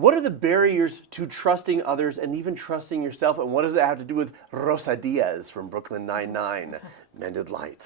What are the barriers to trusting others and even trusting yourself? And what does it have to do with Rosa Diaz from Brooklyn Nine-Nine, Mended Light?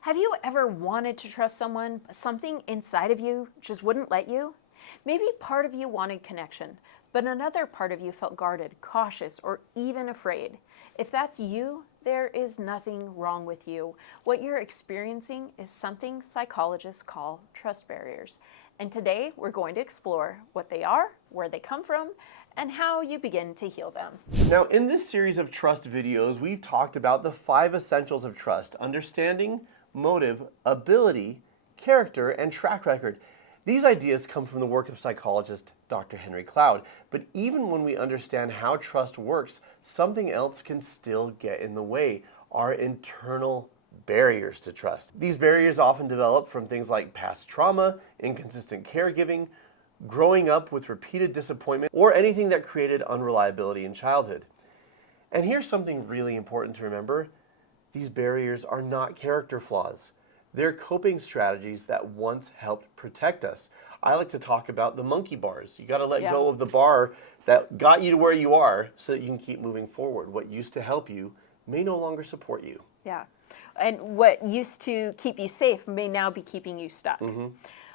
Have you ever wanted to trust someone, but something inside of you just wouldn't let you? Maybe part of you wanted connection, but another part of you felt guarded, cautious, or even afraid. If that's you, there is nothing wrong with you. What you're experiencing is something psychologists call trust barriers. And today we're going to explore what they are, where they come from, and how you begin to heal them. Now, in this series of trust videos, we've talked about the 5 essentials of trust: understanding, motive, ability, character, and track record. These ideas come from the work of psychologist Dr. Henry Cloud, but even when we understand how trust works, something else can still get in the way: our internal barriers to trust. These barriers often develop from things like past trauma, inconsistent caregiving, growing up with repeated disappointment, or anything that created unreliability in childhood. And here's something really important to remember: these barriers are not character flaws. They're coping strategies that once helped protect us. I like to talk about the monkey bars. You got to let go of the bar that got you to where you are so that you can keep moving forward. What used to help you may no longer support you. Yeah. And what used to keep you safe may now be keeping you stuck.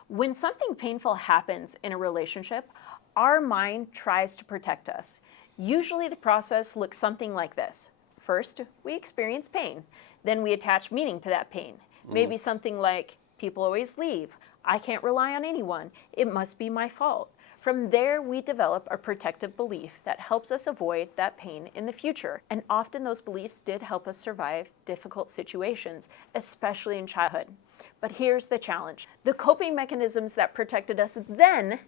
When something painful happens in a relationship, our mind tries to protect us. Usually the process looks something like this. First, we experience pain. Then we attach meaning to that pain. Maybe something like, people always leave. I can't rely on anyone. It must be my fault. From there, we develop a protective belief that helps us avoid that pain in the future. And often those beliefs did help us survive difficult situations, especially in childhood. But here's the challenge. The coping mechanisms that protected us then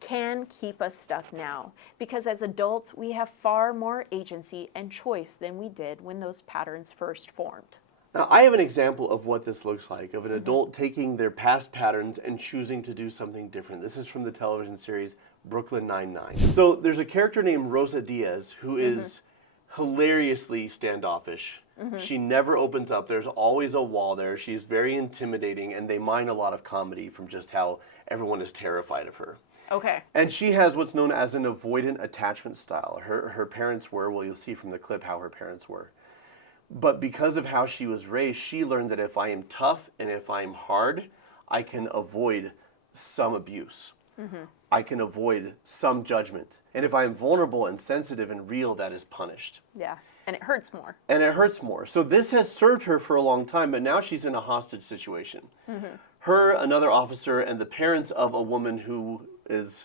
can keep us stuck now, because as adults, we have far more agency and choice than we did when those patterns first formed. Now, I have an example of what this looks like, of an adult taking their past patterns and choosing to do something different. This is from the television series Brooklyn Nine-Nine. So there's a character named Rosa Diaz who is hilariously standoffish. She never opens up. There's always a wall there. She's very intimidating, and they mine a lot of comedy from just how everyone is terrified of her. Okay. And she has what's known as an avoidant attachment style. Her parents were, well, you'll see from the clip how her parents were. But because of how she was raised, she learned that if I am tough and if I'm hard, I can avoid some abuse. I can avoid some judgment. And if I'm vulnerable and sensitive and real, that is punished. Yeah, and it hurts more. And it hurts more. So this has served her for a long time, but now she's in a hostage situation. Her, another officer, and the parents of a woman who is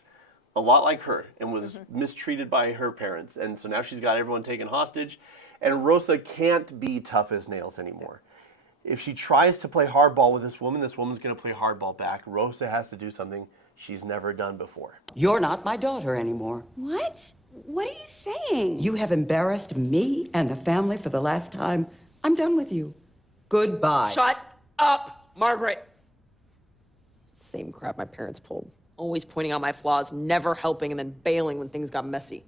a lot like her and was mistreated by her parents. And so now she's got everyone taken hostage. And Rosa can't be tough as nails anymore. If she tries to play hardball with this woman's going to play hardball back. Rosa has to do something she's never done before. You're not my daughter anymore. What? What are you saying? You have embarrassed me and the family for the last time. I'm done with you. Goodbye. Shut up, Margaret. Same crap my parents pulled. Always pointing out my flaws, never helping, and then bailing when things got messy.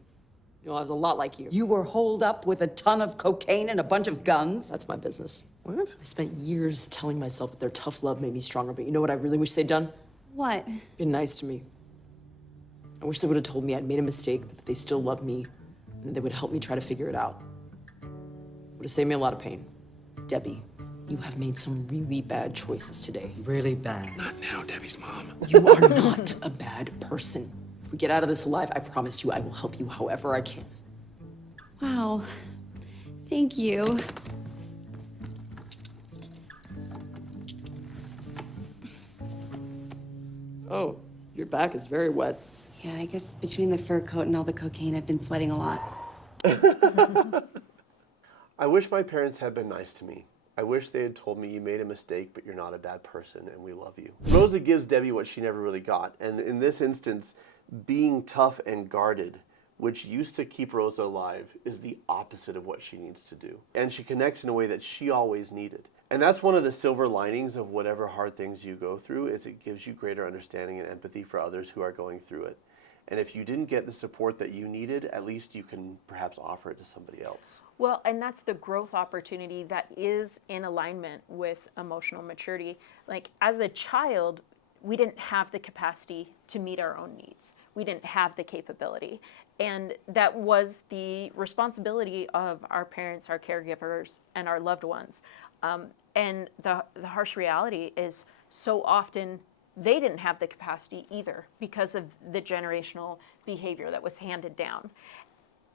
You know, I was a lot like you. You were holed up with a ton of cocaine and a bunch of guns? That's my business. What? I spent years telling myself that their tough love made me stronger, but you know what I really wish they'd done? What? Been nice to me. I wish they would have told me I'd made a mistake, but that they still love me, and they would help me try to figure it out. Would have saved me a lot of pain. Debbie, you have made some really bad choices today. Really bad. Not now, Debbie's mom. You are not a bad person. If we get out of this alive, I promise you I will help you however I can. Wow. Thank you. Oh, your back is very wet. Yeah, I guess between the fur coat and all the cocaine, I've been sweating a lot. I wish my parents had been nice to me. I wish they had told me, you made a mistake, but you're not a bad person and we love you. Rosa gives Debbie what she never really got. And in this instance, being tough and guarded, which used to keep Rosa alive, is the opposite of what she needs to do. And she connects in a way that she always needed. And that's one of the silver linings of whatever hard things you go through, is it gives you greater understanding and empathy for others who are going through it. And if you didn't get the support that you needed, at least you can perhaps offer it to somebody else. Well, and that's the growth opportunity that is in alignment with emotional maturity. Like as a child, we didn't have the capacity to meet our own needs. We didn't have the capability. And that was the responsibility of our parents, our caregivers, and our loved ones. And the harsh reality is so often they didn't have the capacity either because of the generational behavior that was handed down.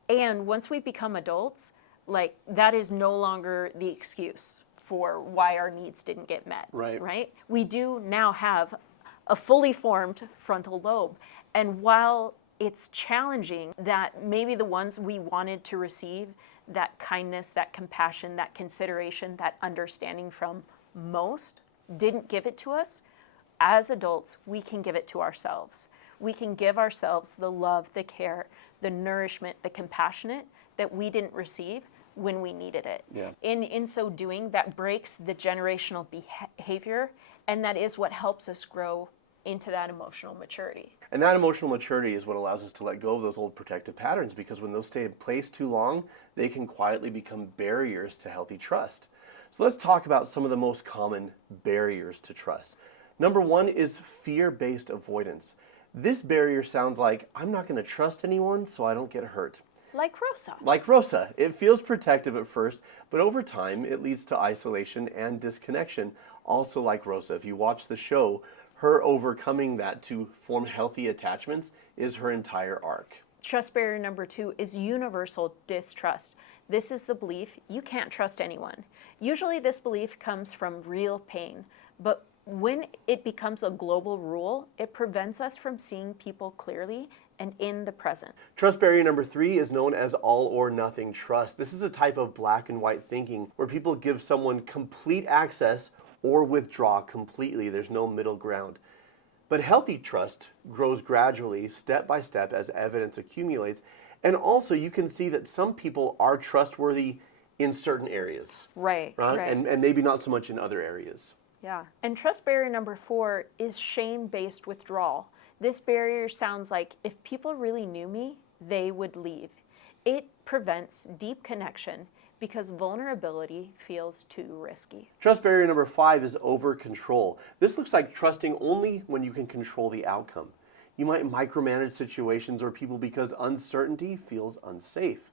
And once we become adults, like that is no longer the excuse for why our needs didn't get met. Right? We do now have a fully formed frontal lobe. And while it's challenging that maybe the ones we wanted to receive that kindness, that compassion, that consideration, that understanding from most didn't give it to us, as adults, we can give it to ourselves. We can give ourselves the love, the care, the nourishment, the compassionate that we didn't receive when we needed it. Yeah. In so doing, that breaks the generational behavior, and that is what helps us grow into that emotional maturity. And that emotional maturity is what allows us to let go of those old protective patterns, because when those stay in place too long, they can quietly become barriers to healthy trust. So let's talk about some of the most common barriers to trust. Number one is fear-based avoidance. This barrier sounds like, I'm not going to trust anyone so I don't get hurt. Like Rosa. Like Rosa, it feels protective at first, but over time it leads to isolation and disconnection. Also like Rosa, if you watch the show, her overcoming that to form healthy attachments is her entire arc. Trust barrier number 2 is universal distrust. This is the belief you can't trust anyone. Usually this belief comes from real pain, but when it becomes a global rule, it prevents us from seeing people clearly and in the present. Trust barrier number 3 is known as all or nothing trust. This is a type of black and white thinking where people give someone complete access or withdraw completely. There's no middle ground. But healthy trust grows gradually, step by step, as evidence accumulates. And also you can see that some people are trustworthy in certain areas. Right. And maybe not so much in other areas. Yeah. And trust barrier number 4 is shame-based withdrawal. This barrier sounds like if people really knew me, they would leave. It prevents deep connection because vulnerability feels too risky. Trust barrier number 5 is over control. This looks like trusting only when you can control the outcome. You might micromanage situations or people because uncertainty feels unsafe.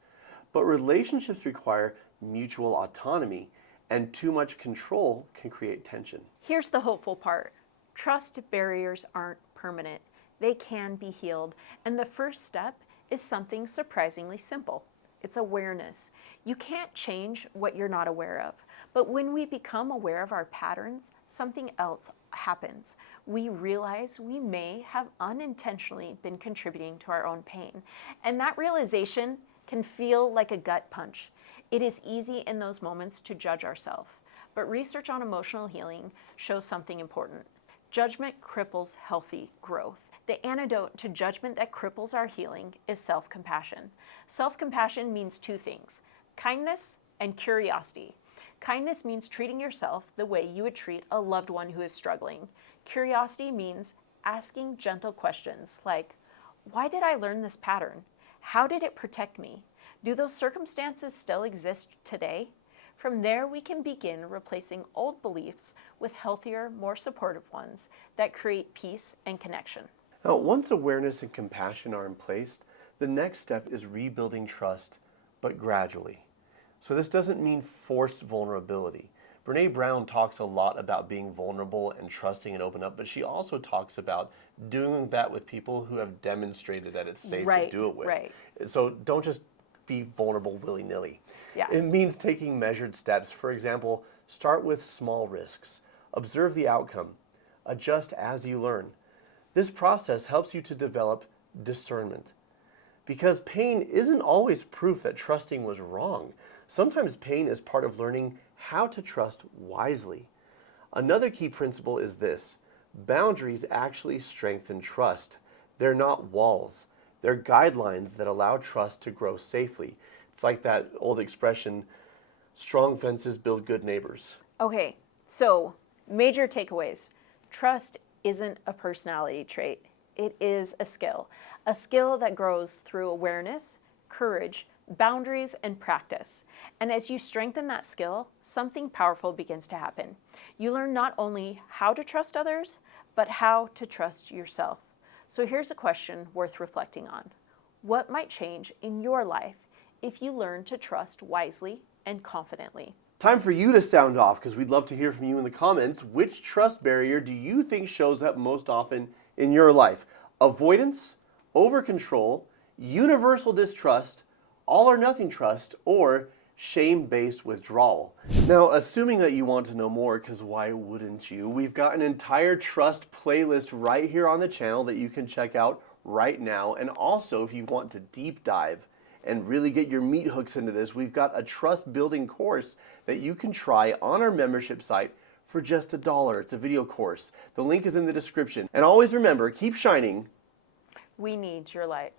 But relationships require mutual autonomy, and too much control can create tension. Here's the hopeful part. Trust barriers aren't permanent. They can be healed. And the first step is something surprisingly simple. It's awareness. You can't change what you're not aware of. But when we become aware of our patterns, something else happens. We realize we may have unintentionally been contributing to our own pain. And that realization can feel like a gut punch. It is easy in those moments to judge ourselves. But research on emotional healing shows something important. Judgment cripples healthy growth. The antidote to judgment that cripples our healing is self-compassion. Self-compassion means 2 things: kindness and curiosity. Kindness means treating yourself the way you would treat a loved one who is struggling. Curiosity means asking gentle questions like, why did I learn this pattern? How did it protect me? Do those circumstances still exist today? From there, we can begin replacing old beliefs with healthier, more supportive ones that create peace and connection. Now, once awareness and compassion are in place, the next step is rebuilding trust, but gradually. So this doesn't mean forced vulnerability. Brene Brown talks a lot about being vulnerable and trusting and open up, but she also talks about doing that with people who have demonstrated that it's safe to do it with. Right. So don't just be vulnerable willy-nilly. Yeah. It means taking measured steps. For example, start with small risks. Observe the outcome. Adjust as you learn. This process helps you to develop discernment. Because pain isn't always proof that trusting was wrong. Sometimes pain is part of learning how to trust wisely. Another key principle is this: boundaries actually strengthen trust. They're not walls. They're guidelines that allow trust to grow safely. It's like that old expression, strong fences build good neighbors. Okay, so major takeaways. Trust isn't a personality trait. It is a skill. a skill that grows through awareness, courage, boundaries, and practice. And as you strengthen that skill, something powerful begins to happen. You learn not only how to trust others, but how to trust yourself. So here's a question worth reflecting on. What might change in your life if you learn to trust wisely and confidently? Time for you to sound off, because we'd love to hear from you in the comments. Which trust barrier do you think shows up most often in your life? Avoidance, over-control, universal distrust, all or nothing trust, or shame-based withdrawal. Now, assuming that you want to know more, because why wouldn't you, we've got an entire trust playlist right here on the channel that you can check out right now. And also, if you want to deep dive and really get your meat hooks into this, we've got a trust building course that you can try on our membership site for just $1. It's a video course. The link is in the description. And always remember, keep shining. We need your light.